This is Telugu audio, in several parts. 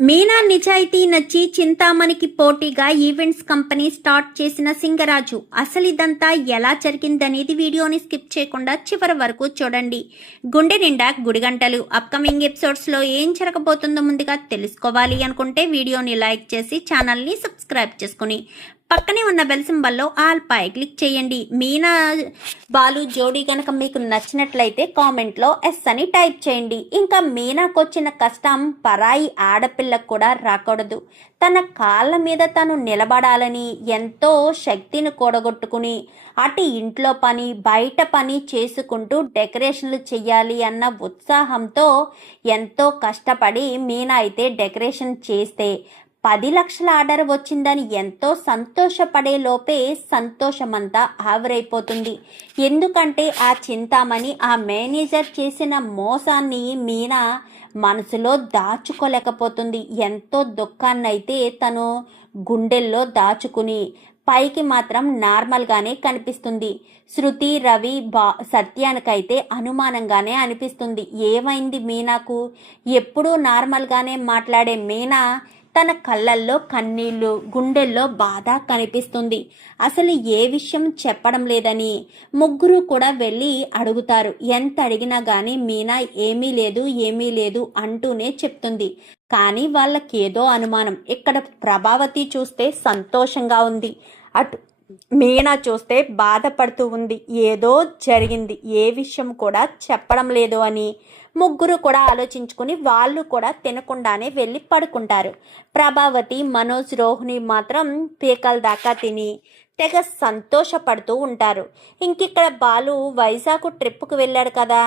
మీనా నిజాయితీ నచ్చి చింతామణికి పోటీగా ఈవెంట్స్ కంపెనీ స్టార్ట్ చేసిన సింగరాజు అసలు ఇదంతా ఎలా జరిగిందనేది వీడియోని స్కిప్ చేయకుండా చివరి వరకు చూడండి. గుండె నిండా గుడిగంటలు అప్కమింగ్ ఎపిసోడ్స్ లో ఏం జరగబోతుందో ముందుగా తెలుసుకోవాలి అనుకుంటే వీడియోని లైక్ చేసి ఛానల్ని సబ్స్క్రైబ్ చేసుకుని పక్కనే ఉన్న బెల్ సింబల్లో ఆల్ పై క్లిక్ చేయండి. మీనా బాలు జోడీ కనుక మీకు నచ్చినట్లయితే కామెంట్లో ఎస్ అని టైప్ చేయండి. ఇంకా మీనాకు వచ్చిన కష్టం పరాయి ఆడపిల్లకు కూడా రాకూడదు. తన కాళ్ళ మీద తను నిలబడాలని ఎంతో శక్తిని కూడగొట్టుకుని అటు ఇంట్లో పని బయట పని చేసుకుంటూ డెకరేషన్లు చెయ్యాలి అన్న ఉత్సాహంతో ఎంతో కష్టపడి మీనా అయితే డెకరేషన్ చేస్తే 10 లక్షల ఆర్డర్ వచ్చిందని ఎంతో సంతోషపడే లోపే సంతోషమంతా ఆవిరైపోతుంది. ఎందుకంటే ఆ చింతామణి ఆ మేనేజర్ చేసిన మోసాన్ని మీనా మనసులో దాచుకోలేకపోతుంది. ఎంతో దుఃఖాన్నైతే తను గుండెల్లో దాచుకుని పైకి మాత్రం నార్మల్గానే కనిపిస్తుంది. శృతి రవి సత్యానికైతే అనుమానంగానే అనిపిస్తుంది. ఏమైంది మీనాకు? ఎప్పుడూ నార్మల్గానే మాట్లాడే మీనా తన కళ్ళల్లో కన్నీళ్లు గుండెల్లో బాధ కనిపిస్తుంది. అసలు ఏ విషయం చెప్పడం లేదని ముగ్గురు కూడా వెళ్ళి అడుగుతారు. ఎంత అడిగినా గానీ మీనా ఏమీ లేదు అంటూనే చెప్తుంది. కానీ వాళ్ళకేదో అనుమానం. ఇక్కడ ప్రభావతి చూస్తే సంతోషంగా ఉంది, అటు మీనా చూస్తే బాధపడుతూ ఉంది. ఏదో జరిగింది, ఏ విషయం కూడా చెప్పడం లేదు అని ముగ్గురు కూడా ఆలోచించుకుని వాళ్ళు కూడా తినకుండానే వెళ్ళి పడుకుంటారు. ప్రభావతి మనోజ్ రోహిణి మాత్రం పీకల దాకా తిని తెగ సంతోషపడుతూ ఉంటారు. ఇంకిక్కడ బాలు వైజాగ్ ట్రిప్కు వెళ్ళాడు కదా,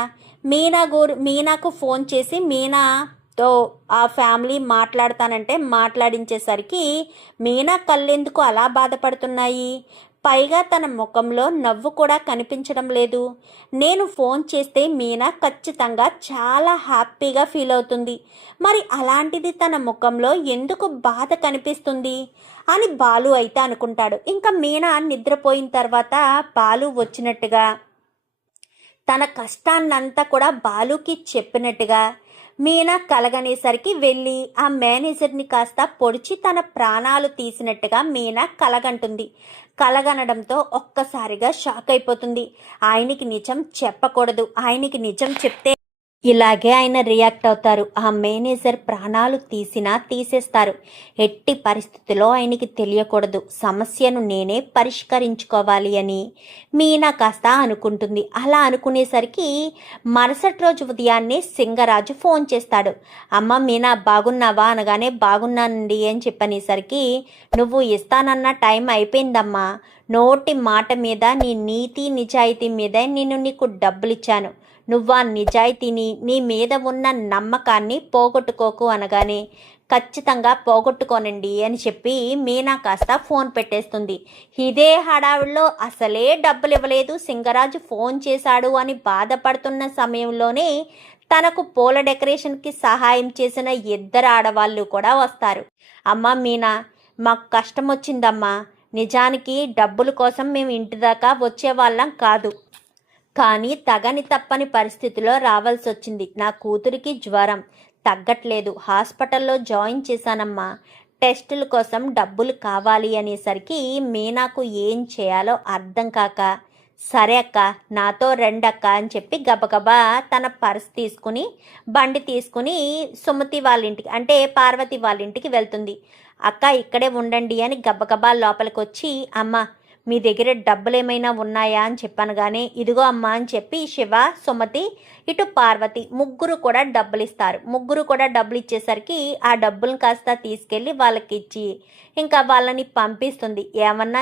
మీనాకు ఫోన్ చేసి మీనాతో ఆ ఫ్యామిలీ మాట్లాడతానంటే మాట్లాడించేసరికి మీనా కళ్ళెందుకు అలా బాధపడుతున్నాయి? పైగా తన ముఖంలో నవ్వు కూడా కనిపించడం లేదు. నేను ఫోన్ చేస్తే మీనా ఖచ్చితంగా చాలా హ్యాపీగా ఫీల్ అవుతుంది. మరి అలాంటిది తన ముఖంలో ఎందుకు బాధ కనిపిస్తుంది అని బాలు అయితే అనుకుంటాడు. ఇంకా మీనా నిద్రపోయిన తర్వాత బాలు వచ్చినట్టుగా తన కష్టాన్నంతా కూడా బాలుకి చెప్పినట్టుగా మీనా కలగనేసరికి వెళ్ళి ఆ మేనేజర్ని కాస్త పొడిచి తన ప్రాణాలు తీసినట్టుగా మీనా కలగంటుంది. కలగనడంతో ఒక్కసారిగా షాక్ అయిపోతుంది. ఆయనకి నిజం చెప్పకూడదు, ఆయనకి నిజం చెప్తే ఇలాగే ఆయన రియాక్ట్ అవుతారు. ఆ మేనేజర్ ప్రాణాలు తీసేస్తారు. ఎట్టి పరిస్థితిలో ఆయనకి తెలియకూడదు, సమస్యను నేనే పరిష్కరించుకోవాలి అని మీనా కాస్త అనుకుంటుంది. అలా అనుకునేసరికి మరుసటి రోజు ఉదయాన్నే సింగరాజు ఫోన్ చేస్తాడు. అమ్మ మీనా బాగున్నావా అనగానే బాగున్నానండి అని చెప్పనేసరికి నువ్వు ఇస్తానన్న టైం అయిపోయిందమ్మా, నోటి మాట మీద నీ నీతి నిజాయితీ మీద నేను నీకు డబ్బులు ఇచ్చాను, నువ్వు ఆ నిజాయితీని నీ మీద ఉన్న నమ్మకాన్ని పోగొట్టుకోకు అనగానే ఖచ్చితంగా పోగొట్టుకోనండి అని చెప్పి మీనా కాస్త ఫోన్ పెట్టేస్తుంది. ఇదే హడావిడిలో అసలే డబ్బులు ఇవ్వలేదు, సింగరాజు ఫోన్ చేశాడు అని బాధపడుతున్న సమయంలోనే తనకు పూల డెకరేషన్కి సహాయం చేసిన 2 ఆడవాళ్ళు కూడా వస్తారు. అమ్మ మీనా, మాకు కష్టం వచ్చిందమ్మా, నిజానికి డబ్బుల కోసం మేము ఇంటి దాకా వచ్చేవాళ్ళం కాదు, కానీ తప్పని పరిస్థితిలో రావాల్సి వచ్చింది. నా కూతురికి జ్వరం తగ్గట్లేదు, హాస్పిటల్లో జాయిన్ చేశానమ్మా, టెస్టుల కోసం డబ్బులు కావాలి అనేసరికి మీనాకు ఏం చేయాలో అర్థం కాక సరే అక్క నాతో రెండక్క అని చెప్పి గబగబా తన పర్స్ తీసుకుని బండి తీసుకుని సుమతి వాళ్ళ ఇంటికి అంటే పార్వతి వాళ్ళ ఇంటికి వెళ్తుంది. అక్క ఇక్కడే ఉండండి అని గబగబా లోపలికి వచ్చి అమ్మ మీ దగ్గర డబ్బులు ఏమైనా ఉన్నాయా అని చెప్పాను. కానీ ఇదిగో అమ్మ అని చెప్పి శివ సుమతి ఇటు పార్వతి ముగ్గురు కూడా డబ్బులు ఇస్తారు. ముగ్గురు కూడా డబ్బులు ఇచ్చేసరికి ఆ డబ్బులను కాస్త తీసుకెళ్ళి వాళ్ళకి ఇచ్చి ఇంకా వాళ్ళని పంపిస్తుంది. ఏమన్నా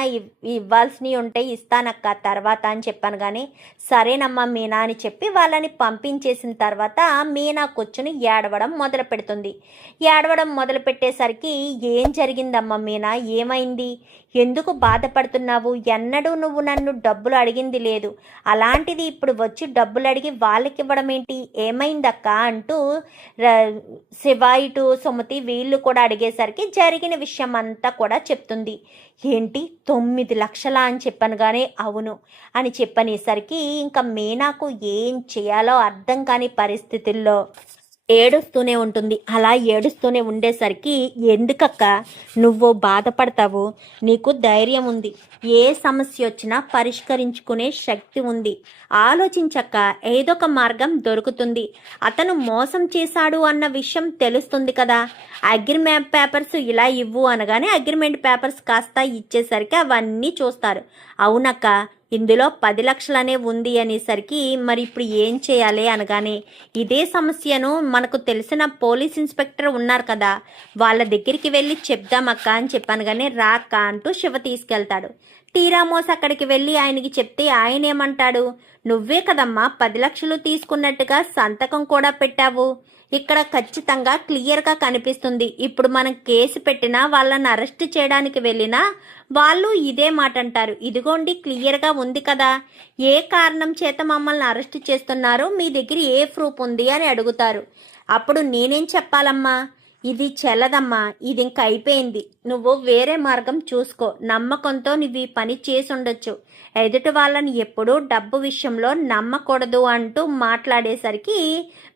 ఇవ్వాల్సినవి ఉంటే ఇస్తానక్క తర్వాత అని చెప్పాను. కానీ సరేనమ్మా మీనా అని చెప్పి వాళ్ళని పంపించేసిన తర్వాత మీనా కూర్చుని ఏడవడం మొదలు పెడుతుంది. ఏడవడం మొదలు పెట్టేసరికి ఏం జరిగిందమ్మా మీనా, ఏమైంది, ఎందుకు బాధపడుతున్నావు? ఎన్నడూ నువ్వు నన్ను డబ్బులు అడిగింది లేదు, అలాంటిది ఇప్పుడు వచ్చి డబ్బులు అడిగి వాళ్ళకి ఇవ్వడం ఏంటి, ఏమైందక్క అంటూ శివ ఇటు సుమతి వీళ్ళు కూడా అడిగేసరికి జరిగిన విషయం అంతా కూడా చెప్తుంది. ఏంటి 9 లక్షలా అని చెప్పాను. కానీ అవును అని చెప్పనేసరికి ఇంకా మీనాకు ఏం చేయాలో అర్థం కాని పరిస్థితుల్లో ఏడుస్తూనే ఉంటుంది. అలా ఏడుస్తూనే ఉండేసరికి ఎందుకక్క నువ్వు బాధపడతావు, నీకు ధైర్యం ఉంది, ఏ సమస్య వచ్చినా పరిష్కరించుకునే శక్తి ఉంది, ఆలోచించక్క, ఏదో ఒక మార్గం దొరుకుతుంది. అతను మోసం చేశాడు అన్న విషయం తెలుస్తుంది కదా. అగ్రిమెంట్ పేపర్స్ ఇలా ఇవ్వు అనగానే అగ్రిమెంట్ పేపర్స్ కాస్త ఇచ్చేసరికి అవన్నీ చూస్తారు. అవునక్క, ఇందులో 10 లక్షలనే ఉంది అనేసరికి మరి ఇప్పుడు ఏం చేయాలి అనగానే ఇదే సమస్యను మనకు తెలిసిన పోలీస్ ఇన్స్పెక్టర్ ఉన్నారు కదా, వాళ్ళ దగ్గరికి వెళ్ళి చెప్దామక్క అని చెప్పాను. కానీ రా అక్క అంటూ శివ తీసుకెళ్తాడు. తీరామోస్ అక్కడికి వెళ్ళి ఆయనకి చెప్తే ఆయన ఏమంటాడు, నువ్వే కదమ్మా 10 లక్షలు తీసుకున్నట్టుగా సంతకం కూడా పెట్టావు, ఇక్కడ ఖచ్చితంగా క్లియర్గా కనిపిస్తుంది. ఇప్పుడు మనం కేసు పెట్టినా వాళ్ళని అరెస్ట్ చేయడానికి వెళ్ళినా వాళ్ళు ఇదే మాట అంటారు, ఇదిగోండి క్లియర్గా ఉంది కదా, ఏ కారణం చేత మమ్మల్ని అరెస్ట్ చేస్తున్నారో, మీ దగ్గర ఏ ప్రూఫ్ ఉంది అని అడుగుతారు. అప్పుడు నేనేం చెప్పాలమ్మా, ఇది చెల్లదమ్మా, ఇది ఇంక అయిపోయింది, నువ్వు వేరే మార్గం చూసుకో, నమ్మకంతో నువ్వు ఈ పని చేసి ఉండొచ్చు, ఎదుటి వాళ్ళని ఎప్పుడూ డబ్బు విషయంలో నమ్మకూడదు అంటూ మాట్లాడేసరికి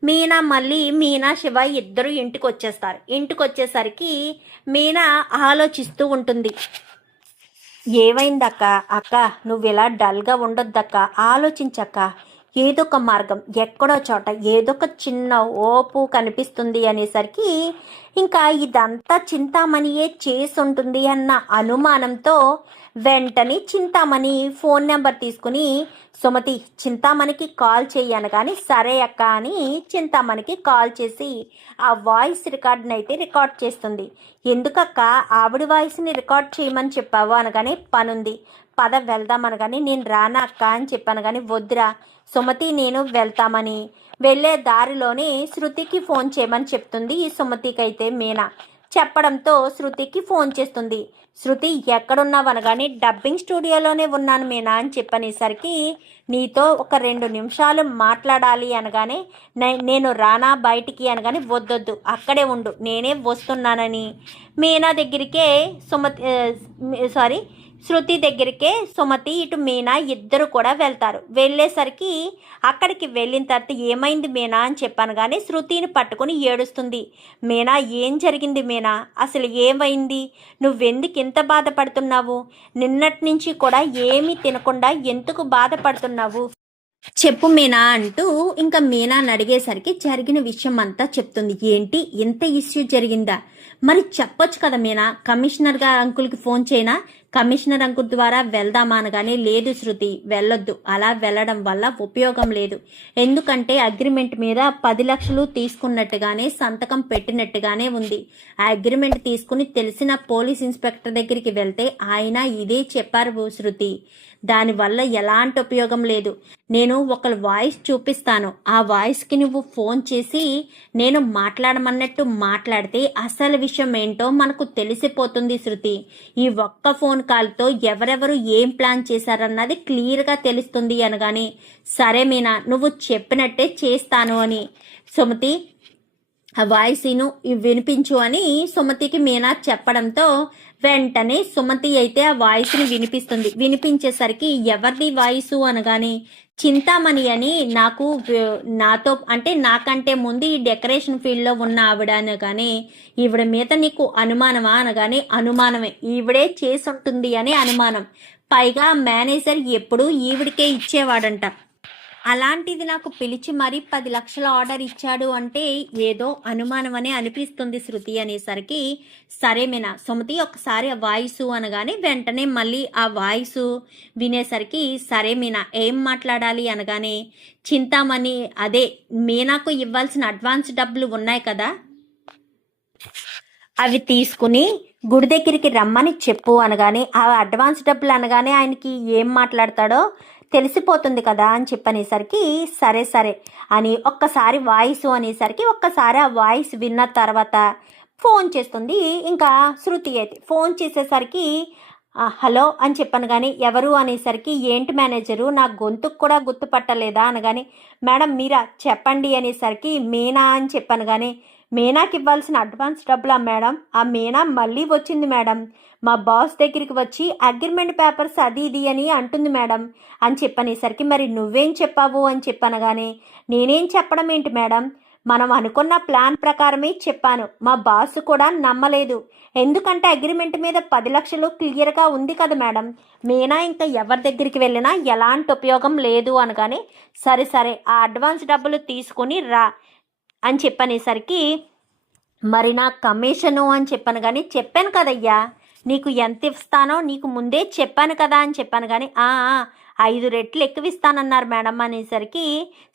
మీనా శివ ఇద్దరు ఇంటికి వచ్చేస్తారు. ఇంటికి వచ్చేసరికి మీనా ఆలోచిస్తూ ఉంటుంది. ఏమైందక్క, అక్క నువ్వు ఇలా డల్గా ఉండొద్దక్క, ఆలోచించక్క, ఏదో ఒక మార్గం, ఎక్కడో చోట ఏదో ఒక చిన్న ఓపు కనిపిస్తుంది అనేసరికి ఇంకా ఇదంతా చింతామణియే చేసి ఉంటుంది అన్న అనుమానంతో వెంటనే చింతామణి ఫోన్ నెంబర్ తీసుకుని సుమతి చింతామణికి కాల్ చేయను కానీ సరే అక్క అని చింతామణికి కాల్ చేసి ఆ వాయిస్ రికార్డ్ని అయితే రికార్డ్ చేస్తుంది. ఎందుకక్క ఆవిడ వాయిస్ని రికార్డ్ చేయమని చెప్పావు అనగానే పనుంది, పద వెళ్దాం అనగానే నేను రానా అక్క అని చెప్పాను. కానీ వద్దురా సుమతి నేను వెళ్తామని వెళ్ళే దారిలోనే శృతికి ఫోన్ చేయమని చెప్తుంది. ఈ సుమతికైతే మీనా చెప్పడంతో శృతికి ఫోన్ చేస్తుంది. శృతి ఎక్కడున్నావు అనగానే డబ్బింగ్ స్టూడియోలోనే ఉన్నాను మీనా అని చెప్పనేసరికి నీతో ఒక 2 నిమిషాలు మాట్లాడాలి అనగానే నేను రానా బయటికి అనగానే వద్దొద్దు అక్కడే ఉండు నేనే వస్తున్నానని మీనా దగ్గరికే శృతి దగ్గరికే సుమతి ఇటు మీనా ఇద్దరు కూడా వెళ్తారు. వెళ్ళేసరికి అక్కడికి వెళ్ళిన తర్వాత ఏమైంది మీనా అని చెప్పాను. కానీ శృతిని పట్టుకుని ఏడుస్తుంది. మీనా ఏం జరిగింది మీనా, అసలు ఏమైంది, నువ్వెందుకు ఇంత బాధపడుతున్నావు, నిన్నటి నుంచి కూడా ఏమీ తినకుండా ఎందుకు బాధపడుతున్నావు, చెప్పు మీనా అంటూ ఇంకా మీనాని అడిగేసరికి జరిగిన విషయం అంతా చెప్తుంది. ఏంటి ఇంత ఇష్యూ జరిగిందా, మరి చెప్పొచ్చు కదా మీనా, కమిషనర్ గారు అంకుల్కి ఫోన్ చేయనా, కమిషనర్ అంకుల్ ద్వారా వెళ్దామా అనగానే లేదు శృతి వెళ్ళొద్దు, అలా వెళ్ళడం వల్ల ఉపయోగం లేదు, ఎందుకంటే అగ్రిమెంట్ మీద 10 లక్షలు తీసుకున్నట్టుగానే సంతకం పెట్టినట్టుగానే ఉంది. ఆ అగ్రిమెంట్ తీసుకుని తెలిసిన పోలీస్ ఇన్స్పెక్టర్ దగ్గరికి వెళ్తే ఆయన ఇదే చెప్పారు శృతి, దానివల్ల ఎలాంటి ఉపయోగం లేదు. నేను ఒకళ్ళ వాయిస్ చూపిస్తాను, ఆ వాయిస్కి నువ్వు ఫోన్ చేసి నేను మాట్లాడమన్నట్టు మాట్లాడితే అసలు విషయం ఏంటో మనకు తెలిసిపోతుంది శృతి. ఈ ఒక్క ఫోన్ కాల్తో ఎవరెవరు ఏం ప్లాన్ చేశారన్నది క్లియర్గా తెలుస్తుంది అనగానే సరే మీనా నువ్వు చెప్పినట్టే చేస్తాను అని సుమతి ఆ వాయిస్ను వినిపించు అని సుమతికి మీనా చెప్పడంతో వెంటనే సుమతి అయితే ఆ వాయిస్ని వినిపిస్తుంది. వినిపించేసరికి ఎవరిది వాయిసు అనగానే చింతామణి అని నాతో అంటే నాకంటే ముందు ఈ డెకరేషన్ ఫీల్డ్లో ఉన్న ఆవిడ అనగానే ఈవిడ మీద నీకు అనుమానమా అనగానే అనుమానమే, ఈవిడే చేసుంటుంది అని అనుమానం, పైగా మేనేజర్ ఎప్పుడూ ఈవిడికే ఇచ్చేవాడంట, అలాంటిది నాకు పిలిచి మరీ 10 లక్షల ఆర్డర్ ఇచ్చాడు అంటే ఏదో అనుమానం అనే అనిపిస్తుంది శృతి అనేసరికి సరే మీనా సుమతి ఒకసారి ఆ వాయిసు అనగానే వెంటనే మళ్ళీ ఆ వాయిసు వినేసరికి సరే మీనా ఏం మాట్లాడాలి అనగానే చింతామణి అదే మీనాకు ఇవ్వాల్సిన అడ్వాన్స్ డబ్బులు ఉన్నాయి కదా అవి తీసుకుని గుడి దగ్గరికి రమ్మని చెప్పు అనగానే ఆ అడ్వాన్స్ డబ్బులు అనగానే ఆయనకి ఏం మాట్లాడతాడో తెలిసిపోతుంది కదా అని చెప్పనేసరికి సరే సరే అని ఒక్కసారి వాయిస్ అనేసరికి ఒక్కసారి ఆ వాయిస్ విన్న తర్వాత ఫోన్ చేస్తుంది. ఇంకా శృతి అయితే ఫోన్ చేసేసరికి హలో అని చెప్పాను. కానీ ఎవరు అనేసరికి ఏంటి మేనేజరు నా గొంతుకు కూడా గుర్తుపట్టలేదా అనగానే మేడం మీరా చెప్పండి అనేసరికి మీనా అని చెప్పాను. కానీ మీనాకి ఇవ్వాల్సిన అడ్వాన్స్ డబ్బులా మేడం, ఆ మీనా మళ్ళీ వచ్చింది మేడం, మా బాస్ దగ్గరికి వచ్చి అగ్రిమెంట్ పేపర్స్ అది ఇది అని అంటుంది మేడం అని చెప్పనేసరికి మరి నువ్వేం చెప్పావు అని చెప్పనగానే నేనేం చెప్పడం ఏంటి మేడం, మనం అనుకున్న ప్లాన్ ప్రకారమే చెప్పాను. మా బాస్ కూడా నమ్మలేదు. ఎందుకంటే అగ్రిమెంట్ మీద 10 లక్షలు క్లియర్గా ఉంది కదా మేడం. మీనా ఇంకా ఎవరి దగ్గరికి వెళ్ళినా ఎలాంటి ఉపయోగం లేదు అనగానే, సరే సరే ఆ అడ్వాన్స్ డబ్బులు తీసుకుని రా అని చెప్పనేసరికి, మరి నా కమిషను అని చెప్పాను కానీ, చెప్పాను కదయ్యా నీకు ఎంత ఇస్తానో నీకు ముందే చెప్పాను కదా అని చెప్పాను కానీ, 5 రెట్లు ఎక్కువ ఇస్తానన్నారు మేడం అనేసరికి,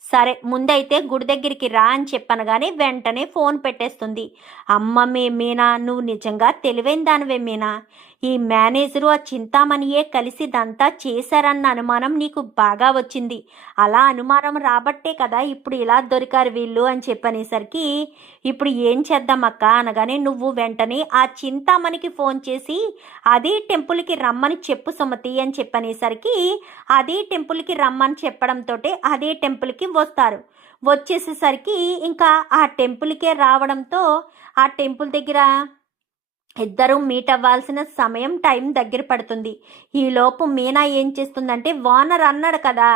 సరే ముందైతే గుడి దగ్గరికి రా అని చెప్పాను కానీ వెంటనే ఫోన్ పెట్టేస్తుంది. అమ్మ మీనా, నువ్వు నిజంగా తెలివైన దానివే మీనా. ఈ మేనేజరు ఆ చింతామణియే కలిసి ఇదంతా చేశారన్న అనుమానం నీకు బాగా వచ్చింది. అలా అనుమానం రాబట్టే కదా ఇప్పుడు ఇలా దొరికారు వీళ్ళు అని చెప్పనేసరికి, ఇప్పుడు ఏం చేద్దాం అక్క అనగానే, నువ్వు వెంటనే ఆ చింతామణికి ఫోన్ చేసి అదే టెంపుల్కి రమ్మని చెప్పు సుమతి అని చెప్పనేసరికి, అదే టెంపుల్కి రమ్మని చెప్పడంతో అదే టెంపుల్కి వస్తారు. వచ్చేసేసరికి ఇంకా ఆ టెంపుల్కే రావడంతో ఆ టెంపుల్ దగ్గర ఇద్దరు మీట్ అవ్వాల్సిన సమయం టైం దగ్గర పడుతుంది. ఈలోపు మీనా ఏం చేస్తుందంటే, వానర్ అన్నాడు కదా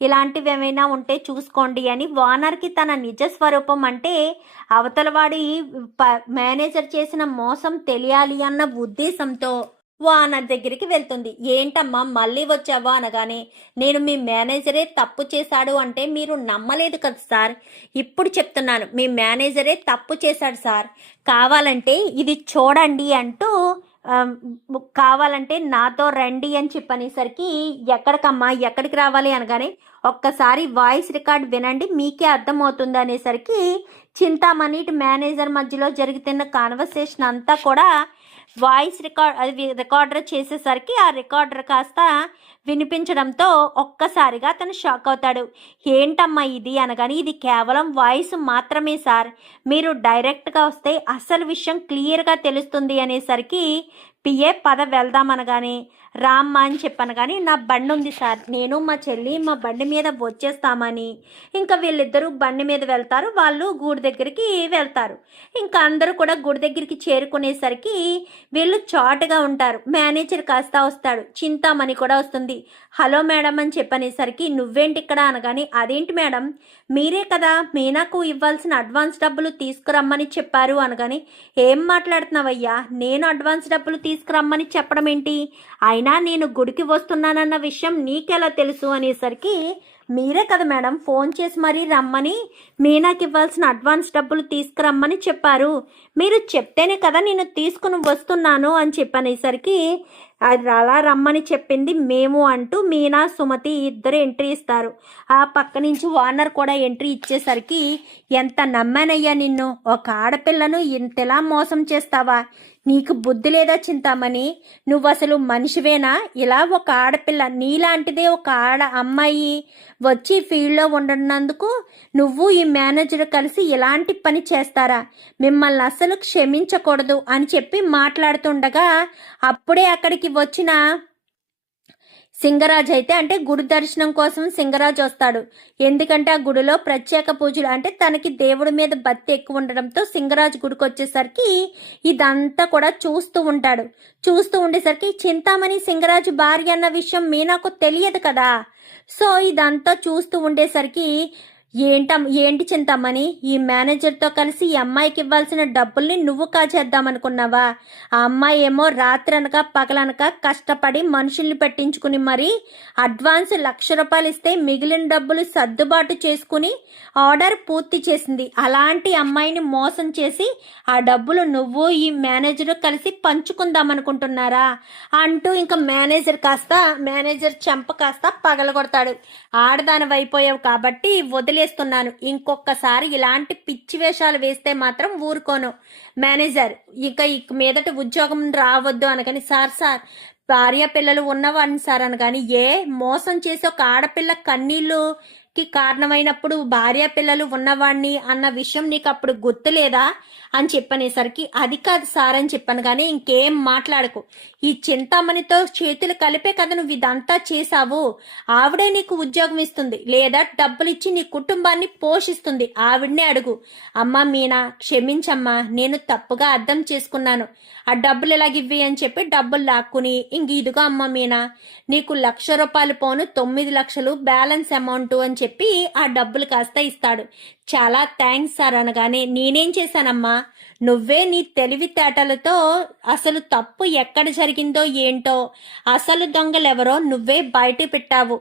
ఇలాంటివి ఏమైనా ఉంటే చూసుకోండి అని, వానర్కి తన నిజ స్వరూపం అంటే అవతలవాడి మేనేజర్ చేసిన మోసం తెలియాలి అన్న ఉద్దేశంతో వానర్ దగ్గరికి వెళ్తుంది. ఏంటమ్మా మళ్ళీ వచ్చావా అనగానే, నేను మీ మేనేజరే తప్పు చేశాడు అంటే మీరు నమ్మలేదు కదా సార్. ఇప్పుడు చెప్తున్నాను, మీ మేనేజరే తప్పు చేశాడు సార్. కావాలంటే ఇది చూడండి అంటూ కావాలంటే నాతో రండి అని చెప్పనేసరికి, ఎక్కడికమ్మా ఎక్కడికి రావాలి అనగానే, ఒక్కసారి వాయిస్ రికార్డ్ వినండి మీకే అర్థమవుతుంది అనేసరికి, చింతామణి మేనేజర్ మధ్యలో జరుగుతున్న కాన్వర్సేషన్ అంతా కూడా వాయిస్ రికార్డర్ చేసేసరికి ఆ రికార్డర్ కాస్త వినిపించడంతో ఒక్కసారిగా అతను షాక్ అవుతాడు. ఏంటమ్మా ఇది అనగానే, ఇది కేవలం వాయిస్ మాత్రమే సార్, మీరు డైరెక్ట్గా వస్తే అసలు విషయం క్లియర్గా తెలుస్తుంది అనేసరికి, పిఏ పద వెళ్దామనగానే, రామ్మా అని చెప్పాను కానీ, నా బండి ఉంది సార్, నేను మా చెల్లి మా బండి మీద వచ్చేస్తామని. ఇంకా వీళ్ళిద్దరూ బండి మీద వెళ్తారు, వాళ్ళు గుడి దగ్గరికి వెళ్తారు. ఇంకా అందరూ కూడా గుడి దగ్గరికి చేరుకునేసరికి వీళ్ళు చాటుగా ఉంటారు. మేనేజర్ కాస్త వస్తాడు, చింతామణి కూడా వస్తుంది. హలో మేడం అని చెప్పనేసరికి, నువ్వేంటి ఇక్కడ అనగానే, అదేంటి మేడం మీరే కదా మీనాకు ఇవ్వాల్సిన అడ్వాన్స్ డబ్బులు తీసుకురమ్మని చెప్పారు అనగానే, ఏం మాట్లాడుతున్నావయ్యా, నేను అడ్వాన్స్ డబ్బులు తీసుకురమ్మని చెప్పడం ఏంటి, అయినా నేను గుడికి వస్తున్నానన్న విషయం నీకెలా తెలుసు అనేసరికి, మీరే కదా మేడం ఫోన్ చేసి మరీ రమ్మని మీనాకి ఇవ్వాల్సిన అడ్వాన్స్ డబ్బులు తీసుకురమ్మని చెప్పారు, మీరు చెప్తేనే కదా నేను తీసుకుని వస్తున్నాను అని చెప్పనేసరికి, అది అలా రమ్మని చెప్పింది మేము అంటూ మీనా సుమతి ఇద్దరు ఎంట్రీ ఇస్తారు. ఆ పక్క నుంచి వానర్ కూడా ఎంట్రీ ఇచ్చేసరికి, ఎంత నమ్మానయ్యా నిన్ను, ఒక ఆడపిల్లను ఇంతలా మోసం చేస్తావా, నీకు బుద్ధి లేదా చింతామణి, నువ్వు అసలు మనిషివేనా, ఇలా ఒక ఆడపిల్ల నీలాంటిదే ఒక అమ్మాయి వచ్చి ఫీల్డ్లో ఉండనందుకు నువ్వు ఈ మేనేజర్ కలిసి ఇలాంటి పని చేస్తారా, మిమ్మల్ని అసలు క్షమించకూడదు అని చెప్పి మాట్లాడుతుండగా, అప్పుడే అక్కడికి వచ్చిన సింగరాజ్ అయితే, అంటే గుడి దర్శనం కోసం సింగరాజ్ వస్తాడు. ఎందుకంటే ఆ గుడిలో ప్రత్యేక పూజలు, అంటే తనకి దేవుడి మీద భక్తి ఎక్కువ ఉండడంతో సింగరాజ్ గుడికి వచ్చేసరికి ఇదంతా కూడా చూస్తూ ఉంటాడు. చూస్తూ ఉండేసరికి చింతామణి సింగరాజు భార్య అన్న విషయం మీనాకు తెలియదు కదా. సో ఇదంతా చూస్తూ ఉండేసరికి, ఏంటి చింతామణి, ఈ మేనేజర్తో కలిసి ఈ అమ్మాయికి ఇవ్వాల్సిన డబ్బుల్ని నువ్వు కాజేద్దామనుకున్నావా, ఆ అమ్మాయి ఏమో రాత్రనక పగలనక కష్టపడి మనుషుల్ని పెట్టించుకుని మరి అడ్వాన్స్ ₹1,00,000 ఇస్తే మిగిలిన డబ్బులు సర్దుబాటు చేసుకుని ఆర్డర్ పూర్తి చేసింది. అలాంటి అమ్మాయిని మోసం చేసి ఆ డబ్బులు నువ్వు ఈ మేనేజర్ కలిసి పంచుకుందామనుకుంటున్నారా అంటూ ఇంకా మేనేజర్ చెంప కాస్త పగలగొడతాడు. ఆడదాని అయిపోయావు కాబట్టి వదిలేస్తున్నాను, ఇంకొకసారి ఇలాంటి పిచ్చి వేషాలు వేస్తే మాత్రం ఊరుకోను మేనేజర్, ఇక మీదట ఉద్యోగం రావద్దు అనగాని, సార్ భార్య పిల్లలు ఉన్నవాడిని సార్ అనగాని, మోసం చేసి ఒక ఆడపిల్ల కన్నీళ్ళుకి కారణమైనప్పుడు భార్య పిల్లలు ఉన్నవాడిని అన్న విషయం నీకు అప్పుడు గుర్తులేదా అని చెప్పనేసరికి అది కాదు సార్ అని చెప్పాను. కానీ ఇంకేం మాట్లాడకు, ఈ చింతామణితో చేతులు కలిపే కదా నువ్వు ఇదంతా చేశావు. ఆవిడే నీకు ఉద్యోగం ఇస్తుంది లేదా డబ్బులు ఇచ్చి నీ కుటుంబాన్ని పోషిస్తుంది, ఆవిడనే అడుగు. అమ్మా మీనా, క్షమించమ్మా, నేను తప్పుగా అర్థం చేసుకున్నాను. ఆ డబ్బులు ఎలాగివ్వి అని చెప్పి డబ్బులు లాక్కుని, ఇంక ఇదిగో అమ్మ మీనా, నీకు 1,00,000 రూపాయలు పోను 9 లక్షలు బ్యాలెన్స్ అమౌంట్ అని చెప్పి ఆ డబ్బులు కాస్త ఇస్తాడు. చాలా థ్యాంక్స్ సార్ అనగానే, నేనేం చేశానమ్మా, నువ్వే నీ తెలివితేటలతో అసలు తప్పు ఎక్కడ జరిగిందో ఏంటో, అసలు దొంగలెవరో నువ్వే బయట పెట్టావు.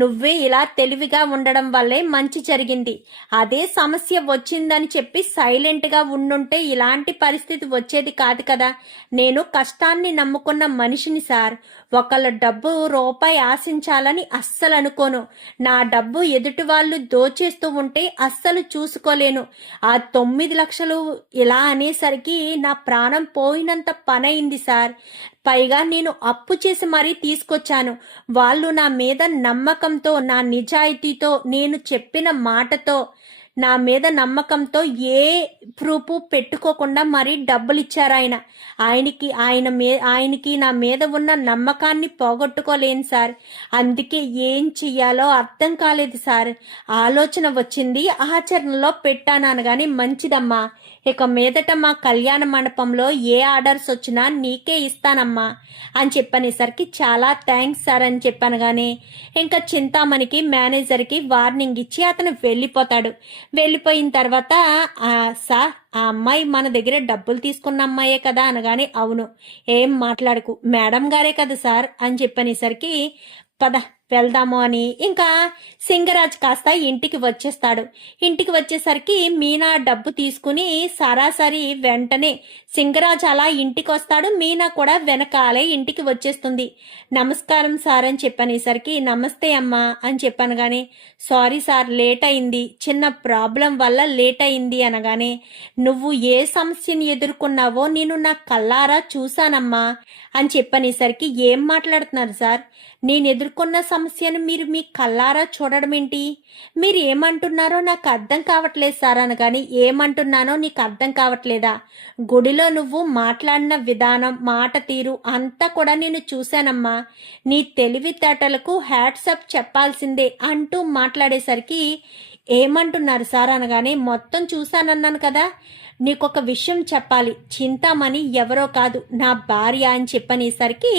నువ్వే ఇలా తెలివిగా ఉండడం వల్లే మంచి జరిగింది. అదే సమస్య వచ్చిందని చెప్పి సైలెంట్గా ఉండుంటే ఇలాంటి పరిస్థితి వచ్చేది కాదు కదా. నేను కష్టాన్ని నమ్ముకున్న మనిషిని సార్. ఒకళ్ళ డబ్బు రూపాయి ఆశించాలని అస్సలు అనుకోను. నా డబ్బు ఎదుటి వాళ్ళు దోచేస్తూ ఉంటే అస్సలు చూసుకోలేను. ఆ 9 లక్షలు ఇలా అనేసరికి నా ప్రాణం పోయినంత పనయింది సార్. పైగా నేను అప్పు చేసి మరీ తీసుకొచ్చాను. వాళ్ళు నా మీద నమ్మకంతో, నా నిజాయితీతో, నేను చెప్పిన మాటతో, నా మీద నమ్మకంతో ఏ ప్రూఫ్ పెట్టుకోకుండా మరీ డబ్బులు ఇచ్చారు ఆయన. ఆయనకి నా మీద ఉన్న నమ్మకాన్ని పోగొట్టుకోలేను సార్. అందుకే ఏం చెయ్యాలో అర్థం కాలేదు సార్. ఆలోచన వచ్చింది, ఆచరణలో పెట్టాను అనగానే, మంచిదమ్మా, ఇక మీదట మా కళ్యాణ మండపంలో ఏ ఆర్డర్స్ వచ్చినా నీకే ఇస్తానమ్మా అని చెప్పనేసరికి, చాలా థ్యాంక్స్ సార్ అని చెప్పాను. కానీ ఇంకా చింతామణికి మేనేజర్కి వార్నింగ్ ఇచ్చి అతను వెళ్ళిపోతాడు. వెళ్ళిపోయిన తర్వాత, సార్ ఆ అమ్మాయి మన దగ్గర డబ్బులు తీసుకున్న అమ్మాయే కదా అనగానే, అవును, ఏం మాట్లాడకు, మేడం గారే కదా సార్ అని చెప్పనేసరికి, పద వెళ్దాము అని ఇంకా సింగరాజ్ కాస్త ఇంటికి వచ్చేస్తాడు. ఇంటికి వచ్చేసరికి మీనా డబ్బు తీసుకుని సరాసరి వెంటనే సింగరాజ్ అలా ఇంటికి వస్తాడు. మీనా కూడా వెనకాలే ఇంటికి వచ్చేస్తుంది. నమస్కారం సార్ అని చెప్పనేసరికి, నమస్తే అమ్మా అని చెప్పాను. కానీ సారీ సార్, లేట్ అయింది, చిన్న ప్రాబ్లం వల్ల లేట్ అయింది అనగానే, నువ్వు ఏ సమస్యని ఎదుర్కొన్నావో నేను నా కళ్ళారా చూశానమ్మా అని చెప్పనేసరికి, ఏం మాట్లాడుతున్నారు సార్, నేను ఎదుర్కొన్న సమస్యను మీరు మీ కళ్ళారా చూడడం ఏంటి, మీరు ఏమంటున్నారో నాకు అర్థం కావట్లేదు సార్ అనగాని, ఏమంటున్నానో నీకు అర్థం కావట్లేదా, గుడిలో నువ్వు మాట్లాడిన విధానం, మాట తీరు అంతా కూడా నేను చూశానమ్మా, నీ తెలివితేటలకు హ్యాట్సప్ చెప్పాల్సిందే అంటూ మాట్లాడేసరికి, ఏమంటున్నారు సార్ అనగానే, మొత్తం చూశానన్నాను కదా, నీకొక విషయం చెప్పాలి, చింతామణి ఎవరో కాదు, నా భార్య అని చెప్పనేసరికి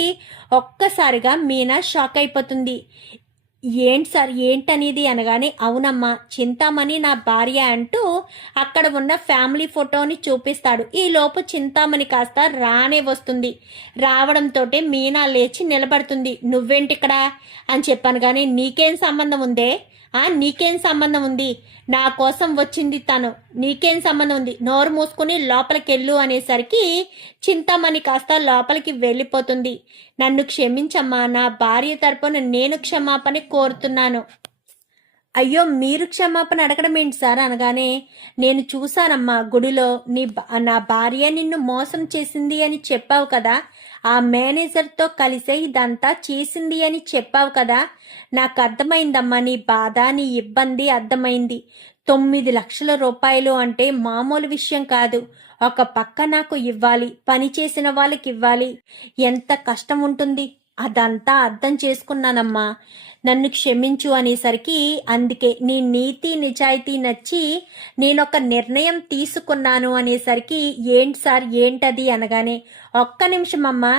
ఒక్కసారిగా మీనా షాక్ అయిపోతుంది. ఏంటి సార్, ఏంటనేది అనగానే, అవునమ్మా, చింతామణి నా భార్య అంటూ అక్కడ ఉన్న ఫ్యామిలీ ఫోటోని చూపిస్తాడు. ఈ లోపు చింతామణి కాస్త రానే వస్తుంది. రావడంతో మీనా లేచి నిలబడుతుంది. నువ్వేంటిక్కడ అని చెప్పాను. కానీ నీకేం సంబంధం ఉందే, నీకేం సంబంధం ఉంది, నా కోసం వచ్చింది తను, నీకేం సంబంధం ఉంది, నోరు మూసుకుని లోపలికి వెళ్ళు అనేసరికి చింతామణి కాస్త లోపలికి వెళ్ళిపోతుంది. నన్ను క్షమించమ్మా, నా భార్య తరపున నేను క్షమాపణ కోరుతున్నాను. అయ్యో, మీరు క్షమాపణ అడగడం ఏంటి సార్ అనగానే, నేను చూశానమ్మా గుడిలో నా భార్య నిన్ను మోసం చేసింది అని చెప్పావు కదా, ఆ మేనేజర్తో కలిసే ఇదంతా చేసింది అని చెప్పావు కదా, నాకు అర్థమైందమ్మా నీ బాధ, నీ ఇబ్బంది అర్థమైంది. 9 లక్షల రూపాయలు అంటే మామూలు విషయం కాదు. ఒక పక్క నాకు ఇవ్వాలి, పని చేసిన వాళ్ళకి ఇవ్వాలి, ఎంత కష్టం ఉంటుంది, అదంతా అర్థం చేసుకున్నానమ్మా, నన్ను క్షమించు అనేసరికి, అందుకే నీ నీతి నిజాయితీ నచ్చి నేనొక నిర్ణయం తీసుకున్నాను అనేసరికి, ఏంటి సార్ ఏంటది అనగానే, ఒక్క నిమిషం అమ్మా,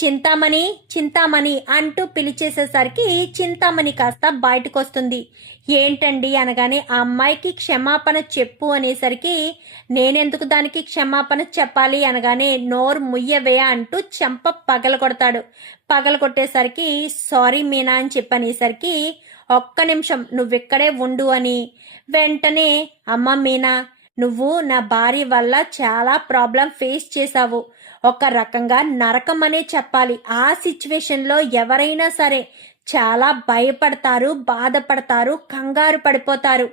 చింతామణి చింతామణి అంటూ పిలిచేసేసరికి చింతామణి కాస్త బయటకు వస్తుంది. ఏంటండి అనగానే, ఆ అమ్మాయికి క్షమాపణ చెప్పు అనేసరికి, నేనెందుకు దానికి క్షమాపణ చెప్పాలి అనగానే, నోరు ముయ్యవే అంటూ చెంప పగలగొడతాడు. పగలగొట్టేసరికి, సారీ మీనా అని చెప్పనేసరికి, ఒక్క నిమిషం నువ్విక్కడే ఉండు అని వెంటనే, అమ్మ మీనా, నువ్వు నా భార్య వల్ల చాలా ప్రాబ్లం ఫేస్ చేశావు, ఒక రకంగా నరకం అనే చెప్పాలి. ఆ సిచ్యువేషన్లో ఎవరైనా సరే చాలా భయపడతారు, బాధపడతారు, కంగారు పడిపోతారు.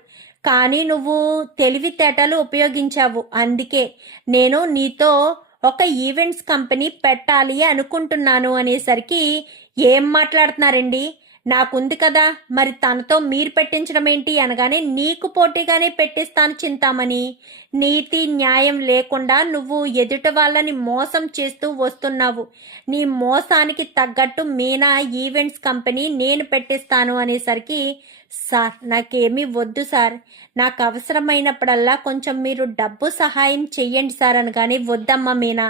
కానీ నువ్వు తెలివితేటలు ఉపయోగించావు. అందుకే నేను నీతో ఒక ఈవెంట్స్ కంపెనీ పెట్టాలి అనుకుంటున్నాను అనేసరికి, ఏం మాట్లాడుతున్నారండి, నాకుంది కదా, మరి తనతో మీరు పెట్టించడం ఏంటి అనగానే, నీకు పోటీగానే పెట్టిస్తాను చింతామణి. నీతి న్యాయం లేకుండా నువ్వు ఎదుటి వాళ్ళని మోసం చేస్తూ వస్తున్నావు. నీ మోసానికి తగ్గట్టు మీనా ఈవెంట్స్ కంపెనీ నేను పెట్టిస్తాను అనేసరికి, సార్ నాకేమీ వద్దు సార్, నాకు అవసరమైనప్పుడల్లా కొంచెం మీరు డబ్బు సహాయం చెయ్యండి సార్ అనగానే, వద్దమ్మా మీనా,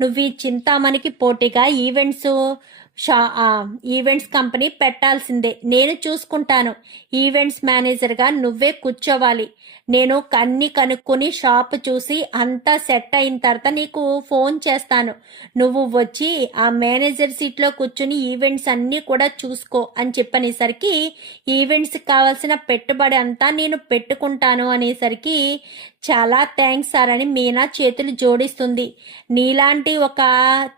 నువ్వు ఈ చింతామణికి పోటీగా ఈవెంట్స్ కంపెనీ పెట్టాల్సిందే. నేను చూసుకుంటాను. ఈవెంట్స్ మేనేజర్గా నువ్వే కూర్చోవాలి. నేను అన్ని కనుక్కొని షాప్ చూసి అంతా సెట్ అయిన తర్వాత నీకు ఫోన్ చేస్తాను. నువ్వు వచ్చి ఆ మేనేజర్ సీట్లో కూర్చుని ఈవెంట్స్ అన్నీ కూడా చూసుకో అని చెప్పనేసరికి, ఈవెంట్స్కి కావాల్సిన పెట్టుబడి అంతా నేను పెట్టుకుంటాను అనేసరికి, చాలా థ్యాంక్స్ సార్ అని మీనా చేతులు జోడిస్తుంది. నీలాంటి ఒక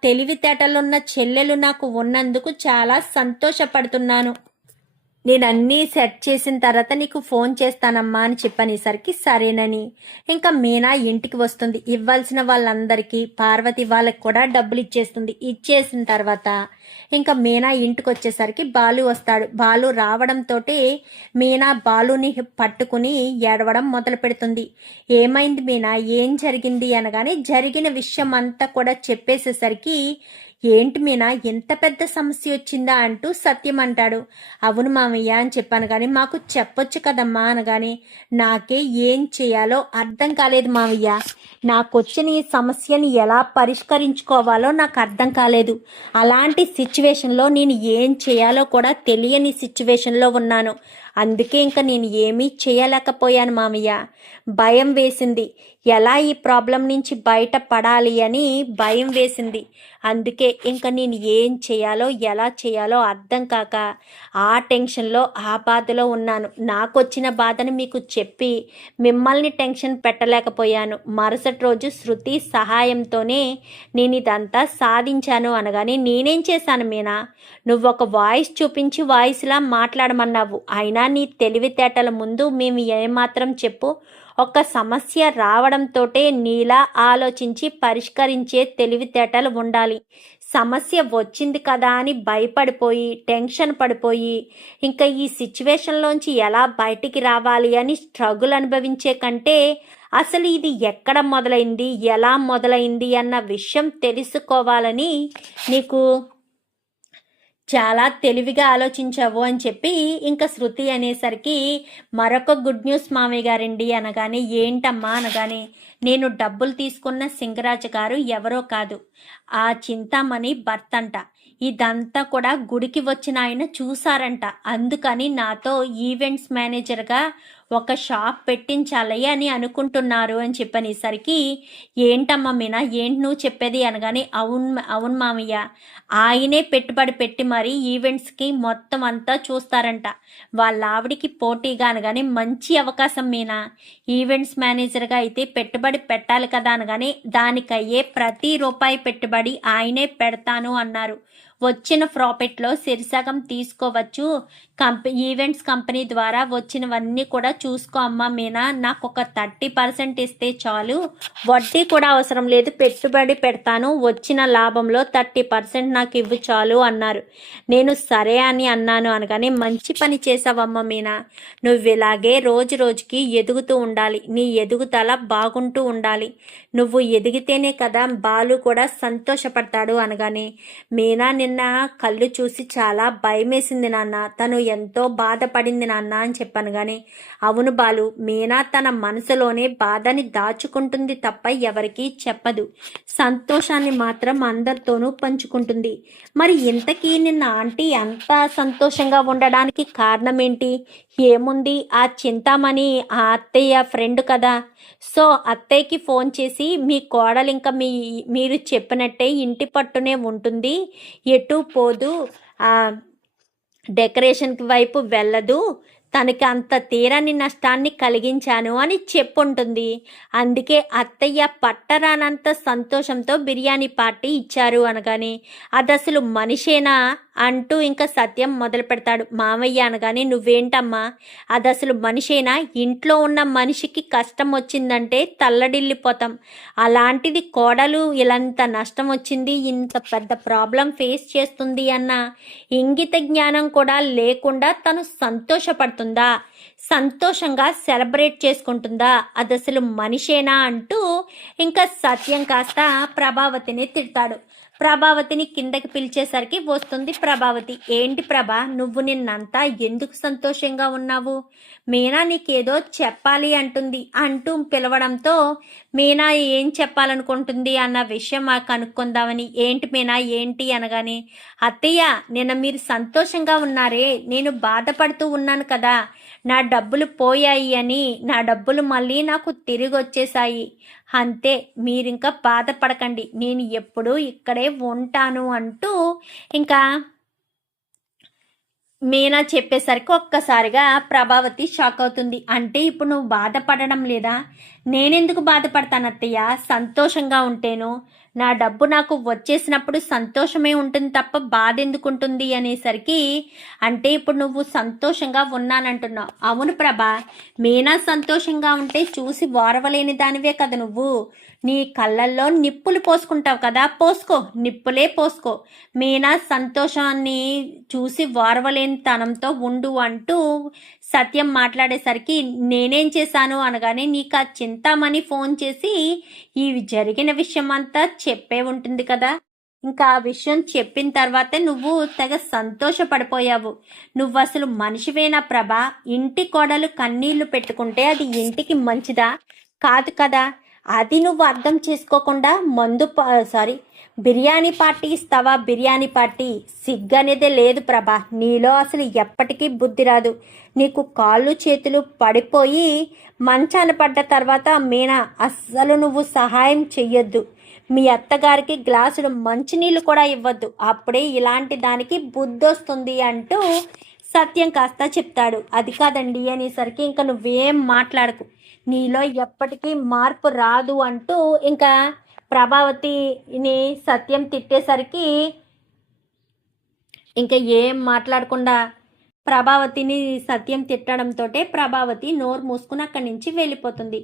తెలివితేటలున్న చెల్లెలు నాకు ఉన్నందుకు చాలా సంతోషపడుతున్నాను. నేను అన్నీ సెట్ చేసిన తర్వాత నీకు ఫోన్ చేస్తానమ్మా అని చెప్పనేసరికి సరేనని ఇంకా మీనా ఇంటికి వస్తుంది. ఇవ్వాల్సిన వాళ్ళందరికీ పార్వతి వాళ్ళకి కూడా డబ్బులు ఇచ్చేస్తుంది. ఇచ్చేసిన తర్వాత ఇంకా మీనా ఇంటికి వచ్చేసరికి బాలు వస్తాడు. బాలు రావడంతో మీనా బాలుని పట్టుకుని ఏడవడం మొదలు పెడుతుంది. ఏమైంది మీనా, ఏం జరిగింది అనగానే, జరిగిన విషయం అంతా కూడా చెప్పేసేసరికి, ఏంటి మీనా ఎంత పెద్ద సమస్య వచ్చిందా అంటూ సత్యం అంటాడు. అవును మామయ్య అని చెప్పాను కానీ, మాకు చెప్పొచ్చు కదమ్మా అనగానే, నాకే ఏం చేయాలో అర్థం కాలేదు మామయ్య. నాకొచ్చిన ఈ సమస్యని ఎలా పరిష్కరించుకోవాలో నాకు అర్థం కాలేదు. అలాంటి సిచ్యువేషన్లో నేను ఏం చేయాలో కూడా తెలియని సిచ్యువేషన్లో ఉన్నాను. అందుకే ఇంకా నేను ఏమీ చేయలేకపోయాను మామయ్య. భయం వేసింది, ఎలా ఈ ప్రాబ్లం నుంచి బయట పడాలి అని భయం వేసింది. అందుకే ఇంకా నేను ఏం చేయాలో ఎలా చేయాలో అర్థం కాక ఆ టెన్షన్లో ఆ బాధలో ఉన్నాను. నాకు వచ్చిన బాధను మీకు చెప్పి మిమ్మల్ని టెన్షన్ పెట్టలేకపోయాను. మరుసటి రోజు శృతి సహాయంతోనే నేను ఇదంతా సాధించాను అనగానే, నేనేం చేశాను మీనా, నువ్వు ఒక వాయిస్ చూపించి వాయిస్లా మాట్లాడమన్నావు. అయినా నీ తెలివితేటల ముందు మేము ఏమాత్రం చెప్పు. ఒక సమస్య రావడంతో నీలా ఆలోచించి పరిష్కరించే తెలివితేటలు ఉండాలి. సమస్య వచ్చింది కదా అని భయపడిపోయి టెన్షన్ పడిపోయి ఇంకా ఈ సిచ్యువేషన్లోంచి ఎలా బయటికి రావాలి అని స్ట్రగుల్ అనుభవించే కంటే, అసలు ఇది ఎక్కడ మొదలైంది, ఎలా మొదలైంది అన్న విషయం తెలుసుకోవాలని నీకు చాలా తెలివిగా ఆలోచించావు అని చెప్పి ఇంకా శృతి అనేసరికి, మరొక గుడ్ న్యూస్ మామయ్య గారండి అనగానే, ఏంటమ్మా అనగానే, నేను డబ్బులు తీసుకున్న సింగరాజు గారు ఎవరో కాదు, ఆ చింతామణి భర్త అంట. ఇదంతా కూడా గుడికి వచ్చిన ఆయన చూసారంట. అందుకని నాతో ఈవెంట్స్ మేనేజర్గా ఒక షాప్ పెట్టించాలి అని అనుకుంటున్నారు అని చెప్పనేసరికి, ఏంటమ్మా మీనా, ఏంటి నువ్వు చెప్పేది అనగానే, అవును మామయ్య, ఆయనే పెట్టుబడి పెట్టి మరి ఈవెంట్స్కి మొత్తం అంతా చూస్తారంట. వాళ్ళ ఆవిడికి పోటీగా అనగానే, మంచి అవకాశం మీనా, ఈవెంట్స్ మేనేజర్గా అయితే పెట్టుబడి పెట్టాలి కదా అనగానే, దానికయ్యే ప్రతి రూపాయి పెట్టుబడి ఆయనే పెడతాను అన్నారు. వచ్చిన ప్రాఫిట్లో సిరిసగం తీసుకోవచ్చు. ఈవెంట్స్ కంపెనీ ద్వారా వచ్చినవన్నీ కూడా చూసుకో అమ్మా మీనా, నాకు ఒక 30% ఇస్తే చాలు, వడ్డీ కూడా అవసరం లేదు, పెట్టుబడి పెడతాను, వచ్చిన లాభంలో 30% నాకు ఇవ్వు చాలు అన్నారు. నేను సరే అని అన్నాను అనగానే, మంచి పని చేసావమ్మా మీనా, నువ్వు ఇలాగే రోజు రోజుకి ఎదుగుతూ ఉండాలి, నీ ఎదుగుదల బాగుంటూ ఉండాలి, నువ్వు ఎదిగితేనే కదా బాలు కూడా సంతోషపడతాడు అనగానే, మీనా నిన్న కళ్ళు చూసి చాలా భయమేసింది నాన్న, తను ఎంతో బాధపడింది నాన్న అని చెప్పాను. కానీ అవును బాలు, మీనా తన మనసులోనే బాధని దాచుకుంటుంది తప్ప ఎవరికీ చెప్పదు, సంతోషాన్ని మాత్రం అందరితోనూ పంచుకుంటుంది. మరి ఇంతకీ నిన్న ఆంటీ అంత సంతోషంగా ఉండడానికి కారణం ఏంటి? ఏముంది, ఆ చింతామణి ఆ అత్తయ్య ఫ్రెండ్ కదా. సో అత్తయ్యకి ఫోన్ చేసి, మీ కోడలు ఇంకా మీరు చెప్పినట్టే ఇంటి పట్టునే ఉంటుంది, ఎటు పోదు, డెకరేషన్కి వైపు వెళ్ళదు, తనకి అంత తీరని నష్టాన్ని కలిగించాను అని చెప్పుంటుంది. అందుకే అత్తయ్య పట్టరానంత సంతోషంతో బిర్యానీ పార్టీ ఇచ్చారు అనగానే, అది అసలు మనిషేనా అంటూ ఇంకా సత్యం మొదలు పెడతాడు. మామయ్య అనగానే నువ్వేంటమ్మా, అది అసలు మనిషేనా? ఇంట్లో ఉన్న మనిషికి కష్టం వచ్చిందంటే తల్లడిల్లిపోతాం, అలాంటిది కోడలు ఇలాంత నష్టం వచ్చింది, ఇంత పెద్ద ప్రాబ్లం ఫేస్ చేస్తుంది అన్న ఇంగిత జ్ఞానం కూడా లేకుండా తను సంతోషపడుతుందా, సంతోషంగా సెలబ్రేట్ చేసుకుంటుందా, అది అసలు మనిషేనా అంటూ ఇంకా సత్యం కాస్త ప్రభావతిని తిడతాడు. ప్రభావతిని కిందకి పిలిచేసరికి వస్తుంది ప్రభావతి. ఏంటి ప్రభా, నువ్వు నిన్నంతా ఎందుకు సంతోషంగా ఉన్నావు? మీనా నీకేదో చెప్పాలి అంటుంది అంటూ పిలవడంతో మీనా ఏం చెప్పాలనుకుంటుంది అన్న విషయం కనుక్కుందామని, ఏంటి మీనా ఏంటి అనగానే, అత్తయ్య నిన్న మీరు సంతోషంగా ఉన్నారే, నేను బాధపడుతూ ఉన్నాను కదా, నా డబ్బులు పోయాయి అని, నా డబ్బులు మళ్ళీ నాకు తిరిగి వచ్చేసాయి, అంతే, మీరింకా బాధపడకండి, నేను ఎప్పుడూ ఇక్కడే ఉంటాను అంటూ ఇంకా మీనా చెప్పేసరికి ఒక్కసారిగా ప్రభావతి షాక్ అవుతుంది. అంటే ఇప్పుడు నువ్వు బాధపడడం లేదా? నేనెందుకు బాధపడతాను అత్తయ్య, సంతోషంగా ఉంటేను, నా డబ్బు నాకు వచ్చేసినప్పుడు సంతోషమే ఉంటుంది తప్ప బాధ ఎందుకు ఉంటుంది అనేసరికి, అంటే ఇప్పుడు నువ్వు సంతోషంగా ఉన్నానంటున్నావు. అవును ప్రభా, మీనా సంతోషంగా ఉంటే చూసి ఓర్వలేని దానివే కదా నువ్వు, నీ కళ్ళల్లో నిప్పులు పోసుకుంటావు కదా, పోసుకో, నిప్పులే పోసుకో, మీనా సంతోషాన్ని చూసి ఓర్వలేని తనంతో ఉండు అంటూ సత్యం మాట్లాడేసరికి, నేనేం చేశాను అనగానే, నీకు ఆ చింతామణి ఫోన్ చేసి ఈ జరిగిన విషయం అంతా చెప్పే ఉంటుంది కదా, ఇంకా ఆ విషయం చెప్పిన తర్వాతే నువ్వు తెగ సంతోషపడిపోయావు. నువ్వు అసలు మనిషివేనా ప్రభా? ఇంటి కోడలు కన్నీళ్లు పెట్టుకుంటే అది ఇంటికి మంచిదా? కాదు కదా. అది నువ్వు అర్థం చేసుకోకుండా బిర్యానీ పార్టీ ఇస్తావా? బిర్యానీ పార్టీ సిగ్గనేదే లేదు ప్రభా, నీలో అసలు ఎప్పటికీ బుద్ధి రాదు. నీకు కాళ్ళు చేతులు పడిపోయి మంచాన పడ్డ తర్వాత మీనా అస్సలు నువ్వు సహాయం చెయ్యొద్దు, మీ అత్తగారికి గ్లాసులు మంచినీళ్ళు కూడా ఇవ్వద్దు, అప్పుడే ఇలాంటి దానికి బుద్ధి వస్తుంది అంటూ సత్యం కాస్త చెప్తాడు. అది కాదండి అనేసరికి, ఇంకా నువ్వేం మాట్లాడకు, నీలో ఎప్పటికీ మార్పు రాదు అంటూ ఇంకా ప్రభావతిని సత్యం తిట్టేసరికి ఇంకా ఏం మాట్లాడకుండా ప్రభావతిని సత్యం తిట్టడంతో ప్రభావతి నోరు మూసుకుని అక్కడి నుంచి వెళ్ళిపోతుంది.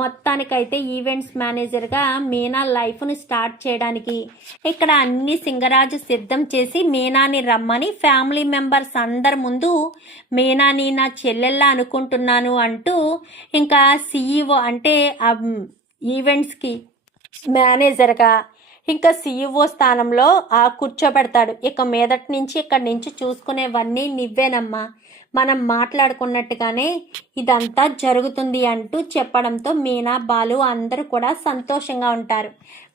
మొత్తానికైతే ఈవెంట్స్ మేనేజర్గా మీనా లైఫ్ను స్టార్ట్ చేయడానికి ఇక్కడ అన్ని సింగరాజు సిద్ధం చేసి మీనాని రమ్మని ఫ్యామిలీ మెంబర్స్ అందరి ముందు మీనాని నా చెల్లెల్లా అనుకుంటున్నాను అంటూ ఇంకా CEO అంటే ఈవెంట్స్కి మేనేజర్గా ఇంకా CEO స్థానంలో కూర్చోబెడతాడు. ఇక మీదటి నుంచి ఇక్కడి నుంచి చూసుకునేవన్నీ నువ్వేనమ్మా, మనం మాట్లాడుకున్నట్టుగానే ఇదంతా జరుగుతుంది అంటూ చెప్పడంతో మీనా బాలు అందరూ కూడా సంతోషంగా ఉంటారు.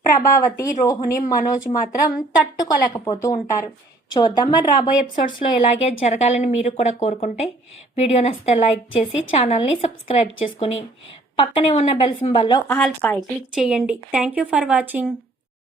ప్రభావతి, రోహిణి, మనోజ్ మాత్రం తట్టుకోలేకపోతూ ఉంటారు. చూద్దాం మరి రాబోయే ఎపిసోడ్స్లో ఇలాగే జరగాలని మీరు కూడా కోరుకుంటే వీడియో నచ్చితే లైక్ చేసి ఛానల్ని సబ్స్క్రైబ్ చేసుకుని పక్కనే ఉన్న బెల్ సింబల్లో ఆల్ పై క్లిక్ చేయండి. Thank you for watching.